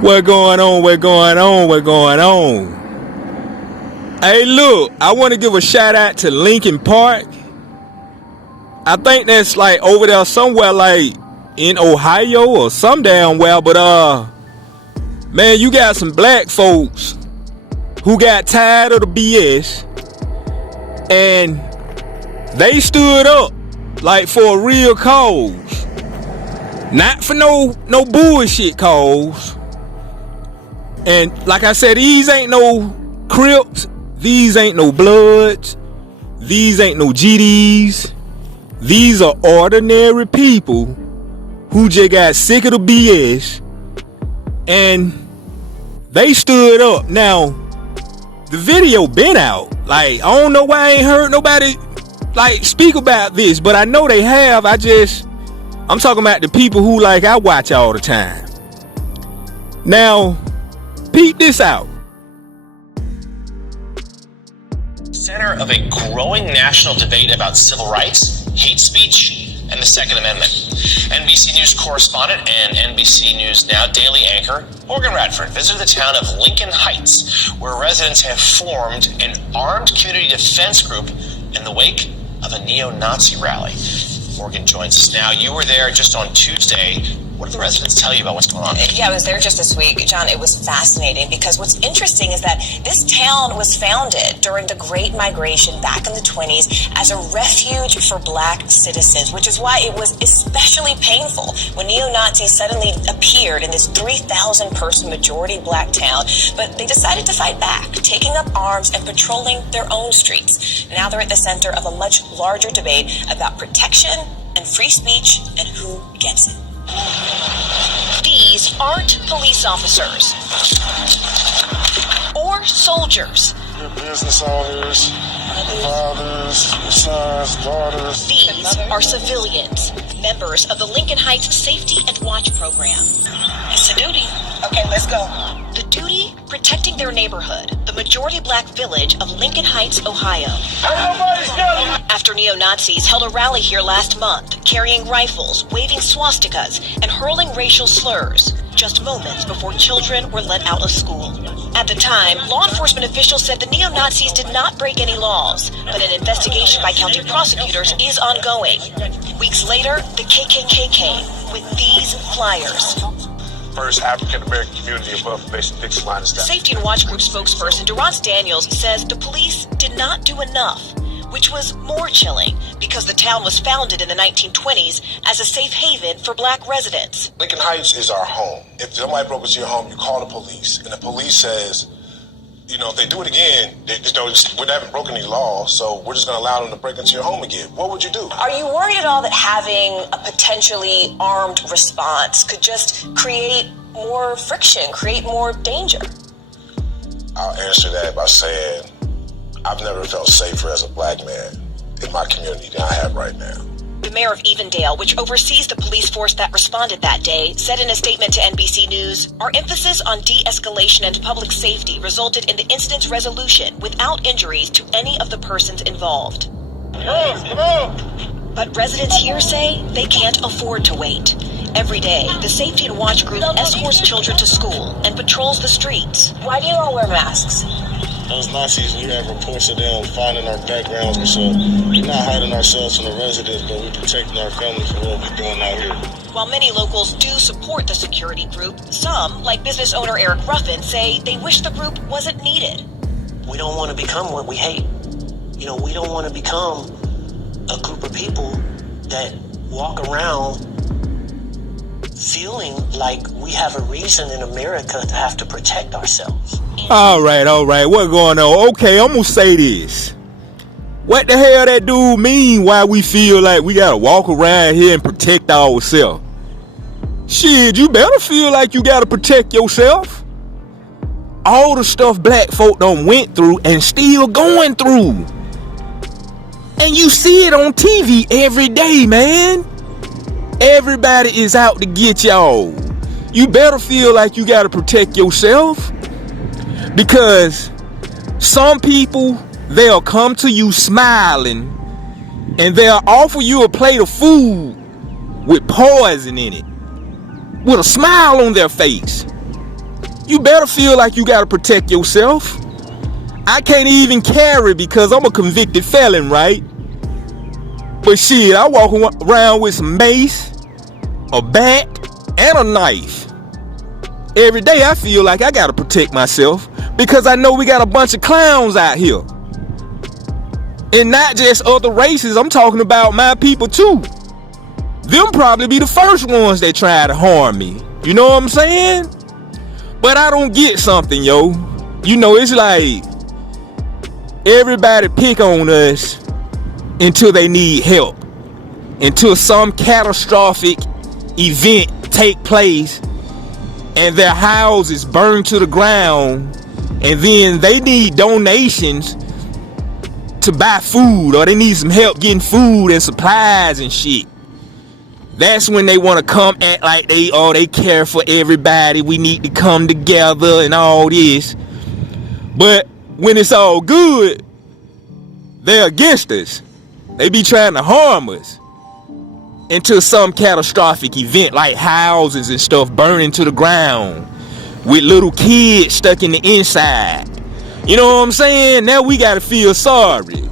What going on? What going on? What going on? Hey, look, I want to give a shout out to Lincoln Park. I think that's like over there somewhere like in Ohio or some damn well, but man, you got some black folks who got tired of the BS and they stood up like for a real cause. Not for no bullshit cause. And like I said, these ain't no Crips, these ain't no Bloods, these ain't no GDs. These are ordinary people who just got sick of the BS and they stood up. Now, the video been out. Like, I don't know why I ain't heard nobody like speak about this, but I know they have. I'm talking about the people who like I watch all the time. Now, peep this out. Center of a growing national debate about civil rights, hate speech, and the Second Amendment. NBC News correspondent and NBC News Now daily anchor Morgan Radford visited the town of Lincoln Heights, where residents have formed an armed community defense group in the wake of a neo-Nazi rally. Morgan joins us now. You were there just on Tuesday. What did the residents tell you about what's going on? Yeah, I was there just this week. John, it was fascinating because what's interesting is that this town was founded during the Great Migration back in the 20s as a refuge for black citizens, which is why it was especially painful when neo-Nazis suddenly appeared in this 3,000-person majority black town. But they decided to fight back, taking up arms and patrolling their own streets. Now they're at the center of a much larger debate about protection and free speech and who gets it. These aren't police officers or soldiers. Your business owners, fathers, your sons, daughters. These are civilians, members of the Lincoln Heights Safety and Watch Program. It's a duty. Okay, let's go. The duty, protecting their neighborhood, the majority black village of Lincoln Heights, Ohio. After neo-Nazis held a rally here last month, carrying rifles, waving swastikas, and hurling racial slurs, just moments before children were let out of school. At the time, law enforcement officials said the neo-Nazis did not break any laws, but an investigation by county prosecutors is ongoing. Weeks later, the KKK came with these flyers. First African-American community above basic fixed line established. Safety and Watch Group spokesperson Durance Daniels says the police did not do enough, which was more chilling because the town was founded in the 1920s as a safe haven for black residents. Lincoln Heights is our home. If somebody broke into your home, you call the police, and the police says, you know, if they do it again, we haven't broken any laws, so we're just going to allow them to break into your home again. What would you do? Are you worried at all that having a potentially armed response could just create more friction, create more danger? I'll answer that by saying I've never felt safer as a black man in my community than I have right now. The mayor of Evendale, which oversees the police force that responded that day, said in a statement to NBC News, "Our emphasis on de-escalation and public safety resulted in the incident's resolution without injuries to any of the persons involved." Come on. But residents here say they can't afford to wait. Every day, the Safety and Watch Group escorts children to school and patrols the streets. Why do you all wear masks? Those Nazis, we have reports of them finding our backgrounds, so we're not hiding ourselves from the residents, but we're protecting our families from what we're doing out here. While many locals do support the security group, some, like business owner Eric Ruffin, say they wish the group wasn't needed. We don't want to become what we hate. You know, we don't want to become a group of people that walk around feeling like we have a reason in America to have to protect ourselves. All right, what going on? Okay, I'm gonna say this. What the hell that dude mean why we feel like we gotta walk around here and protect ourselves? Shit, you better feel like you gotta protect yourself. All the stuff black folk done went through and still going through. And you see it on TV every day, man. Everybody is out to get y'all. You better feel like you gotta protect yourself. Because some people, they'll come to you smiling and they'll offer you a plate of food with poison in it, with a smile on their face. you better feel like you gotta protect yourself. I can't even carry because I'm a convicted felon, right? But shit, I walk around with some mace, a bat, and a knife. Every day I feel like I gotta protect myself because I know we got a bunch of clowns out here. And not just other races, I'm talking about my people too. Them probably be the first ones that try to harm me. You know what I'm saying? But I don't get something, yo. You know, it's like everybody pick on us until they need help. Until some catastrophic event take place and their houses burn to the ground, and then they need donations to buy food, or they need some help getting food and supplies and shit. That's when they want to come act like they care for everybody. We need to come together and all this. But when it's all good, they're against us. They be trying to harm us until some catastrophic event like houses and stuff burning to the ground with little kids stuck in the inside. You know what I'm saying? Now we gotta feel sorry.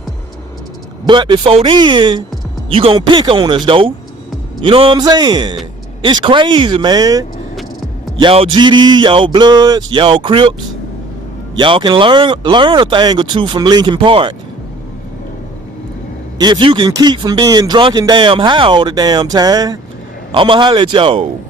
But before then, you gonna pick on us though. You know what I'm saying? It's crazy, man. Y'all GD, y'all Bloods, y'all Crips, y'all can learn a thing or two from Linkin Park. If you can keep from being drunk and damn high all the damn time, I'ma holler at y'all.